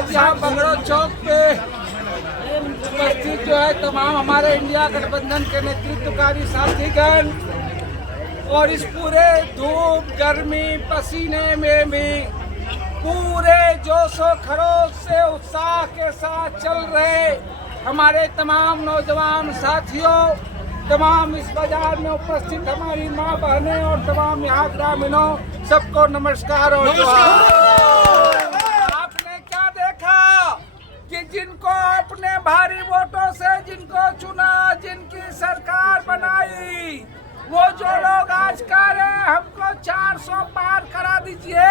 आज यहाँ बगड़ो चौक पे उपस्थित जो है तमाम हमारे इंडिया गठबंधन के नेतृत्वकारी साथीगण और इस पूरे धूप गर्मी पसीने में भी पूरे जोशो खरोश से उत्साह के साथ चल रहे हमारे तमाम नौजवान साथियों, तमाम इस बाजार में उपस्थित हमारी माँ बहनें और तमाम यहाँ ग्रामीणों, सबको नमस्कार और आपने क्या देखा कि जिनको अपने भारी वोटों से जिनको चुना, जिनकी सरकार बनाई, वो जो लोग आज कह रहे हैं हमको 400 पार करा दीजिए,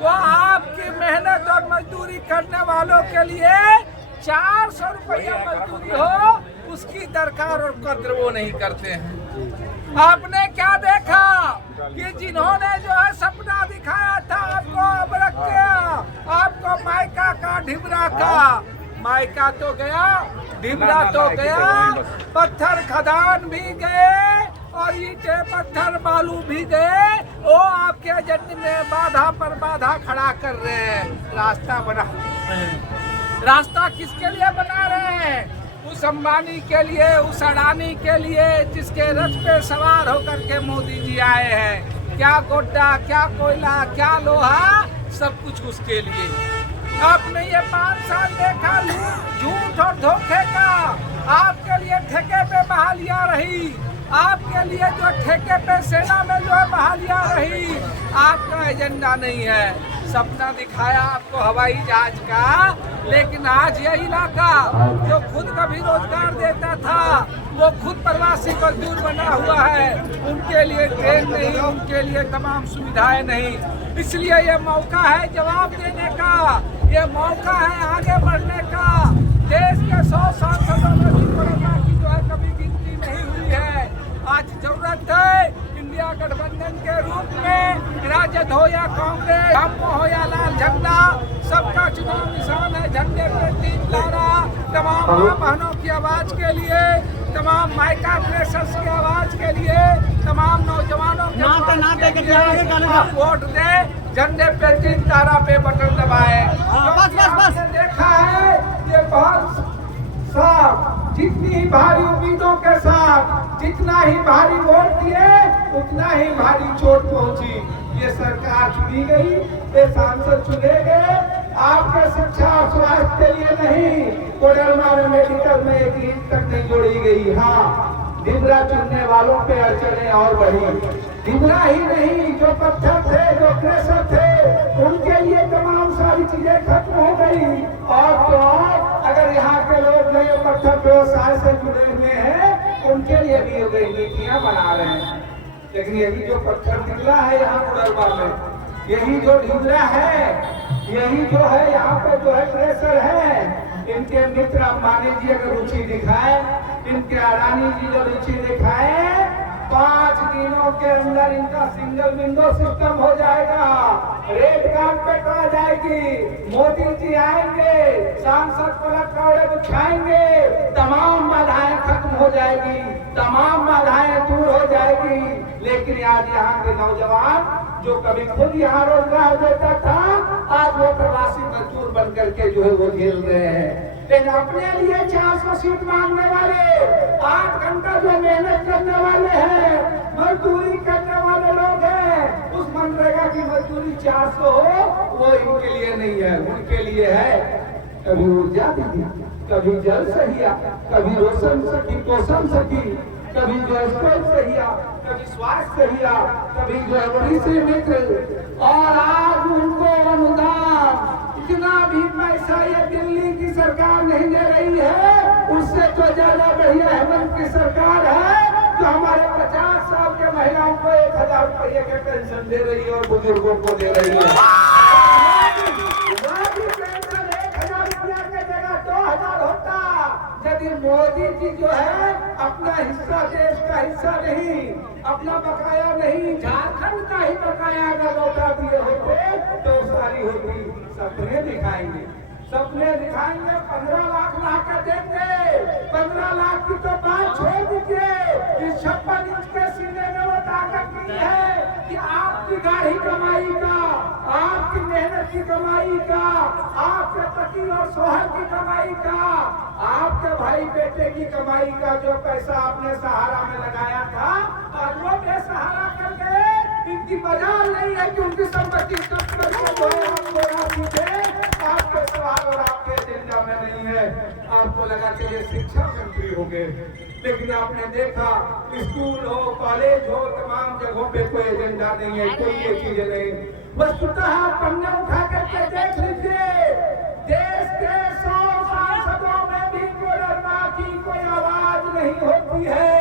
वो आपकी मेहनत और मजदूरी करने वालों के लिए 400 रुपया मजदूरी हो उसकी दरकार और कद्र वो नहीं करते हैं। आपने क्या देखा कि जिन्होंने जो है सपना दिखाया था आपको अबरक किया, आपको मायका का ढिबरा का, मायका तो गया, ढिबरा तो गया, पत्थर खदान भी गए और ईंटे पत्थर बालू भी गए, वो आपके एजेंडे में बाधा पर बाधा खड़ा कर रहे हैं। रास्ता बना, रास्ता किसके लिए बना रहे हैं? उस अंबानी के लिए, उस अडानी के लिए जिसके रथ पे सवार होकर के मोदी जी आए हैं। क्या गोड्डा, क्या कोयला, क्या लोहा, सब कुछ उसके लिए। आपने ये 5 साल देखा झूठ और धोखे का। आपके लिए ठेके पे बहालियां रही, आपके लिए जो ठेके पे सेना में जो है बहालियां रही, आपका एजेंडा नहीं है। सपना दिखाया आपको हवाई जहाज का, लेकिन आज यह इलाका जो खुद कभी रोजगार देता था वो खुद प्रवासी मजदूर बना हुआ है। उनके लिए ट्रेन नहीं, उनके लिए तमाम सुविधाएं नहीं। इसलिए ये मौका है जवाब देने का, ये मौका है आगे बढ़ने का। देश के 100 सांसदों में कोरोना की जो है कभी गिनती नहीं हुई है। आज जरूरत है इंडिया गठबंधन के रूप में, राजद हो या कांग्रेस, हम हो या लाल झंडा, सबका चुनाव निशान है झंडे पे 3 तारा। तमाम माँ बहनों की आवाज के लिए, तमाम माइका प्रेशर्स की आवाज के लिए, तमाम नौजवानों के वोट दे, झंडे पे 3 तारा पे बटन दबाए। बस देखा है ये बहुत साफ, जितनी भारी उम्मीदों के साथ जितना ही भारी वोट दिए उतना ही भारी चोट पहुंची। ये सरकार चुनी गई, ये सांसद चुने गए आपके शिक्षा और स्वास्थ्य के लिए नहीं, कोडरमा में मेडिकल में एक ईंट तक नहीं जोड़ी गई। हाँ, ढिबरा चुनने वालों पे अड़चने और बढ़ी। ढिबरा ही नहीं, जो पत्थर थे, जो प्रेशर थे, उनके लिए तमाम सारी चीजें खत्म हो गई। और तो अगर यहाँ के लोग नए पत्थर व्यवसाय से जुड़े हुए हैं, उनके लिए भी हो गई नीतियां बना रहे हैं। लेकिन यही जो पत्थर निकला है यहाँ कोडरमा में, यही जो ढिबरा है, यही जो है यहाँ पे जो है प्रेशर है, इनके मित्र अंबानी जी अगर रुचि दिखाए, इनके अडानी जी जो रुचि दिखाए, 5 दिनों के अंदर इनका सिंगल विंडो सिस्टम हो जाएगा, रेड कार्पेट आ जाएगी, मोदी जी आएंगे, सांसद पलक कौड़े बिछाएंगे, तमाम बाधाएं खत्म हो जाएगी, तमाम बाधाएं दूर हो जाएगी। लेकिन आज यहाँ के नौजवान जो कभी खुद यहाँ रोजगार देता था, आज वो प्रवासी मजदूर बन करके जो है वो झेल रहे हैं। लेकिन अपने लिए 400 सीट मांगने वाले, 8 घंटा जो मेहनत करने वाले हैं, मजदूरी करने वाले लोग हैं, उस मनरेगा की मजदूरी 400 हो, वो इनके लिए नहीं है, उनके लिए है कभी ऊर्जा दीदी, कभी जल सहिया, कभी रोशन सखी, पोषण सखी, कभी जो स्कूल सहिया, कभी स्वास्थ्य सहिया, कभी जो है से मित्र। और आज उनको अनुदान इतना भी पैसा ये दिल्ली की सरकार नहीं दे रही है, उससे तो ज्यादा बढ़िया हेमंत की सरकार है जो हमारे 50 साल के महिलाओं को 1000 रुपये के पेंशन दे रही है और बुजुर्गों को दे रही है। पेंशन 1000 रुपया के जगह 2000 होता यदि मोदी जी जो है अपना हिस्सा, देश का हिस्सा नहीं, अपना बकाया नहीं, झारखंड का ही बकाया अगर लौटा दिए होते तो सारी होती। सपने दिखाएंगे, सपने दिखाएंगे, 15 लाख ला कर देंगे, 15 लाख की तो बात छोड़ दीजिए। इस 56 इंच के सीने में वो ताकत नहीं है कि आपकी गाढ़ी कमाई का, आपकी मेहनत की कमाई का, आपके की और सोहर की कमाई का, आपके भाई बेटे की कमाई का जो पैसा आपने सहारा में लगाया था, आज वो बेसहारा कर गए। इनकी मजाल नहीं है कि उनकी संपत्ति कब आपको राशि दे, आपके सवाल और आपके एजेंडा में नहीं है। आपको लगा कि ये शिक्षा मंत्री हो गए, लेकिन आपने देखा स्कूल हो, कॉलेज हो, तमाम जगहों पे कोई एजेंडा नहीं है, कोई ये चीजें नहीं। वस्तुतः पन्ना उठा करके देख लीजिए, देश के 100 सांसदों में भी कोरोना की कोई आवाज नहीं होती है।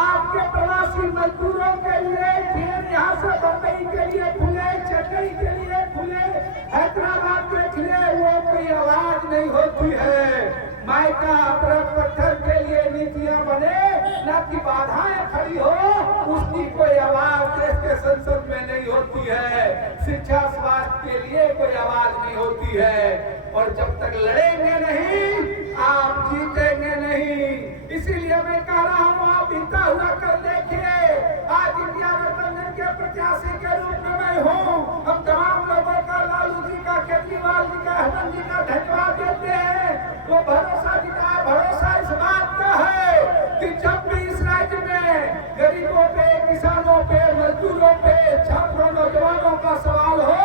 आपके प्रवासी मजदूरों के लिए ट्रेन यहाँ से बम्बई के लिए खुले, चेन्नई के लिए खुले, हैदराबाद के लिए वो कोई आवाज नहीं होती है। मायका पत्थर के लिए नीतियां बने, ना कि बाधाएं खड़ी हो, उसकी कोई आवाज देश के संसद में नहीं होती है। शिक्षा स्वास्थ्य के लिए कोई आवाज नहीं होती है। और जब तक लड़ेंगे नहीं, आप जीतेंगे नहीं। इसीलिए मैं कह रहा हूँ, आप बीता हुआ कर देखिए। आज इंडिया गठबंधन के प्रत्याशी के रूप में मैं हूँ। हम तमाम लोगों का, लालू जी का, केजरीवाल जी का, हेमंत जी का धन्यवाद देते हैं। वो भरोसा दिखाया, भरोसा इस बात का है कि जब भी इस राज्य में गरीबों पे, किसानों पे, मजदूरों पे, छात्रों, नौजवानों का सवाल हो,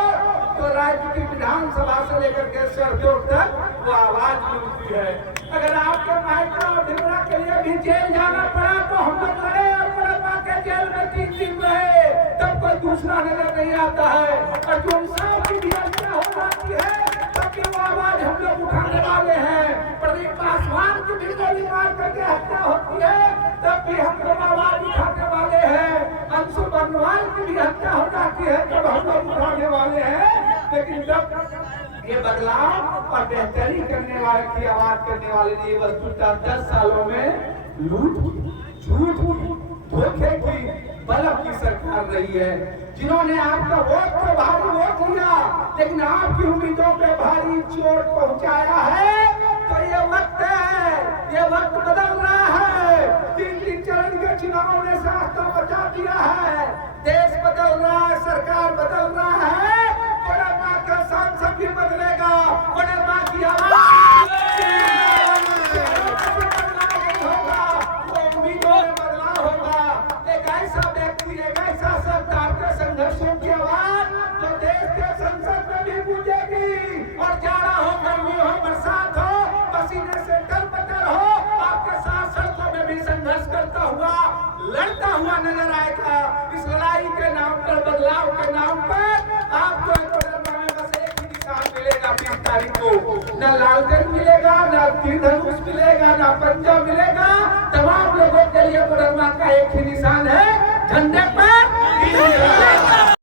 तो राज्य की विधानसभा से लेकर के सरजोर तक वो आवाज मिलती है। अगर आपके मायका और ढिमरा के लिए भी जेल जाना पड़ा तो हम लोग लड़े और कोडरमा के जेल में 3 दिन रहे, तब कोई दूसरा नजर नहीं आता है। और जो इंसाफ की भी हत्या हो जाती है, तब भी वो आवाज हम लोग उठाने वाले हैं। प्रदीप पासवान की भी गोली मार करके हत्या होती है, तब भी हम लोग आवाज उठाने वाले हैं। अंशु बर्नवाल की भी हत्या हो जाती है, तब हम लोग उठाने वाले हैं। लेकिन जब ये बदलाव और बेहतरी करने वाले की आवाज करने वाले ने वस्तुतः 10 सालों में लूट, झूठ, धोखे की, बलम की सरकार रही है। जिन्होंने आपका वोट तो भारी वोट लिया, लेकिन आपकी उम्मीदों पे भारी चोट पहुंचाया है। तो ये वक्त है, ये वक्त बदल रहा है। 3 चरण के चुनावों ने रास्ता बचा दिया है। देश बदल रहा है, सरकार बदल रहा है। कोडरमा का सांसद भी बदलेगा, कोडरमा की आवाज होगा, वो उम्मीदों में बदलाव होगा। एक ऐसा व्यक्ति, एक ऐसा सरकार के संघर्षों की आवाज जो देश के संसद में भी गूंजेगी। और जाड़ा हो, गर्मी हो, बरसात हो, पसीने से टलपटर हो, आपके साथ सड़कों में भी संघर्ष करता हुआ, लड़ता हुआ नजर आएगा। इस लड़ाई के नाम पर, बदलाव के नाम पर आपको कोडरमा में बस एक ही निशान मिलेगा 20 तारीख को। न लालगंज मिलेगा, न तीरधनुष मिलेगा, न पंजा मिलेगा। तमाम लोगों के लिए कोडरमा का एक ही निशान है,